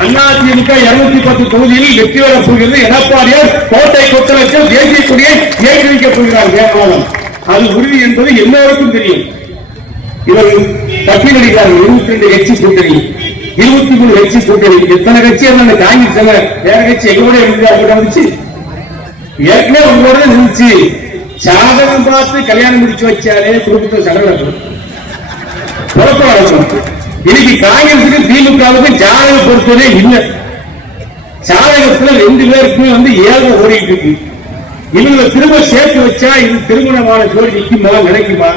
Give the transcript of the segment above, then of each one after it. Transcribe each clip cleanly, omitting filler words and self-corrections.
அதிமுக 210 தொகுதியில் வெற்றி பெறப் போகிறது. எடப்பாடியார் கோட்டை கொத்தளத்தில் தேசிய கொடியை ஏற்றி வைக்கப் போகிறார். அது உறுதி என்பது எல்லோருக்கும் தெரியும். இவர் தப்பி நடிக்கிறார்கள். 22 கட்சி கூட்டணி, 23 கட்சி கூட்டணி. எத்தனை கட்சி இருந்தாங்க? காங்கிரஸ் வேற கட்சி எங்களோட இருந்துச்சு, ஏற்கனவே உங்களோட இருந்துச்சு. சாதகம் பார்த்து கல்யாணம் முடிச்சு வச்சாலே குடும்பத்தை சடங்கு இன்னைக்கு காங்கிரசுக்கு திமுகவுக்கு ஜாதக பொறுத்தவரை இல்லை. ஜாதகத்துல 2 பேருக்குமே 7 ஓடிட்டு இருக்கு. இவங்களை திரும்ப சேர்த்து வச்சா இது திருமணமான ஜோடி நிற்குமா, நினைக்குமா?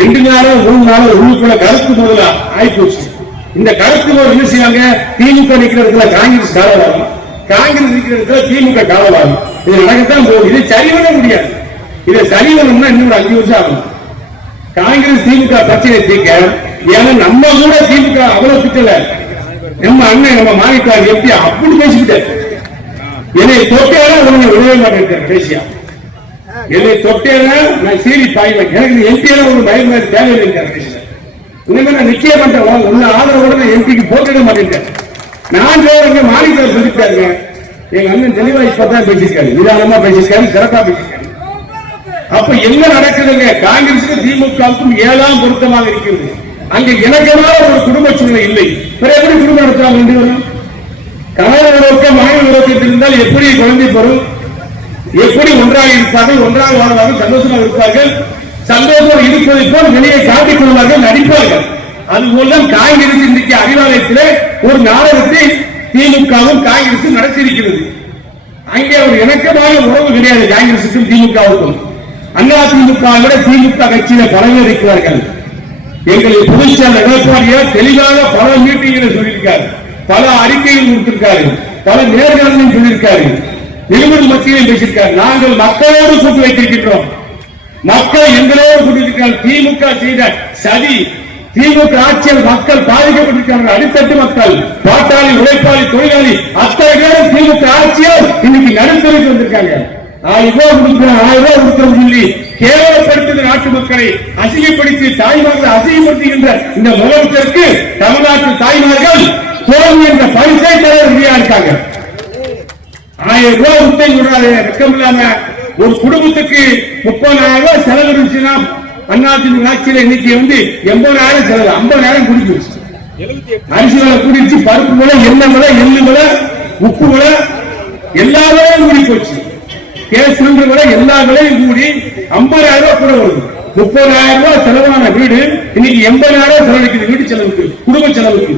2 நாளோ 3 நாளோ உள்ளுக்குள்ள கருத்து முதல்ல ஆயிப்போச்சு. இந்த கருத்து முதல் என்ன செய்வாங்க? திமுக நிக்கிற இடத்துல காங்கிரஸ் காலவாகும், காங்கிரஸ் நிக்கிற இடத்துல திமுக காலவாகும். இது நடக்கத்தான் போகுது. இதை சரி பண்ண முடியாது. இதை சரி பண்ணணும்னா இன்னும் 5 வருஷம் ஆகும். காங்கிரஸ் திமுக பிரச்சனை தீர்க்க. ஏன்னா நம்ம கூட திமுக அவ்வளவு திட்டல. நம்ம அண்ணன் நம்ம மாநில எப்படி அப்படி பேசிக்கிட்டார். என்னை தொட்டேனா உடனே விடவே மாட்டேன் பேசியா. என்னை தொட்டேனா நான் சீரி பாய்வேன். எனக்கு எம்பியெல்லாம் ஒரு பயமா தேவையில்லை. இனிமே நான் நிச்சய மாட்டேன். உள்ள ஆதரவோட நான் எம்பிக்கு போட்டிட மாட்டேன். நான் மாநில சொல்லிட்டாருங்க. எங்க அண்ணன் தெளிவா இப்பதான் பேசியிருக்காரு, நிதானமா பேசியிருக்காரு, சிறப்பா பேசியிருக்காரு. அப்ப என்ன நடக்குதுங்க? காங்கிரசுக்கு திமுகவுக்கும் 7ஆம் பொருத்தமாக இருக்கிறது. அங்க இணக்கமான ஒரு குடும்ப சூழ்நிலை இல்லை. எப்படி குடும்பம் நடத்தலாம்? 2 பேரும் கணவன் உறவுக்கு மனைவி உறவுக்கு இருந்தால் எப்படி குழந்தை பெறும்? எப்படி ஒன்றாக இருப்பார்கள், ஒன்றாக வாழ்வார்கள், சந்தோஷமாக இருப்பார்கள். சந்தோஷம் இருப்பதை போல் வெளியே காட்டிக் கொள்வார்கள், நடிப்பார்கள். அதுபோல காங்கிரஸ் இன்றைக்கு அறிவாலயத்திலே ஒரு நாடகத்தை திமுகவும் காங்கிரசும் நடத்தியிருக்கிறது. அங்கே ஒரு இணக்கமான உறவு கிடையாது காங்கிரசுக்கும் திமுகவுக்கும். அதிமுக விட திமுக கட்சியில பல பேர் இருக்கிறார்கள். எங்களை பொதுச்செயலாளர் எடப்பாடியார் தெளிவாக பல மீட்டிங்களை சொல்லியிருக்காரு, பல அறிக்கைகள் கொடுத்திருக்காரு, பல நேர்காணலையும் சொல்லியிருக்காரு, நிருபர் மத்தியிலும் பேசியிருக்காரு. நாங்கள் மக்களோடு கூட்டு வைத்திருக்கின்றோம், மக்கள் எங்களோடு கூட்டியிருக்கிறார். திமுக செய்த சதி, திமுக ஆட்சியில் மக்கள் பாதிக்கப்பட்டிருக்கிறார்கள். அடித்தட்டு மக்கள், பாட்டாளி, உழைப்பாளி, தொழிலாளி அத்தனை பேரும் திமுக ஆட்சியால் இன்னைக்கு நடுத்தருக்கு வந்திருக்காங்க. 1000 ரூபாய் கொடுக்கிறோம், 1000 ரூபாய் கொடுக்கிறோம் சொல்லி கேவலப்படுத்துகிற நாட்டு மக்களை அசிங்கப்படுத்தி தாய்மார்களை அசிங்கப்படுத்துகின்ற இந்த முதலமைச்சருக்கு தமிழ்நாட்டு தாய்மார்கள் தோல்வி என்ற பரிசை தர முடியா இருக்காங்க. 1000 ரூபாய் உத்தை வெக்கம் இல்லாம ஒரு குடும்பத்துக்கு 30,000 ரூபாய் செலவு இருந்துச்சுன்னா அதிமுக ஆட்சியில் இன்னைக்கு 80,000 செலவு, 50,000 குடிச்சு. அரிசி விலை கூடிச்சு, பருப்பு விலை, எண்ணெய் விலை, எள்ளு விலை, உப்பு விலை, எல்லா விலையும் கூடி போச்சு. கேஸ் சிலிண்டர் விலை எல்லா விலையும் கூடி 50,000 ரூபாய் கூட வருது. 30,000 ரூபாய் செலவான வீடு இன்னைக்கு 80,000 செலவழிக்குது வீட்டு செலவுக்கு, குடும்ப செலவுக்கு.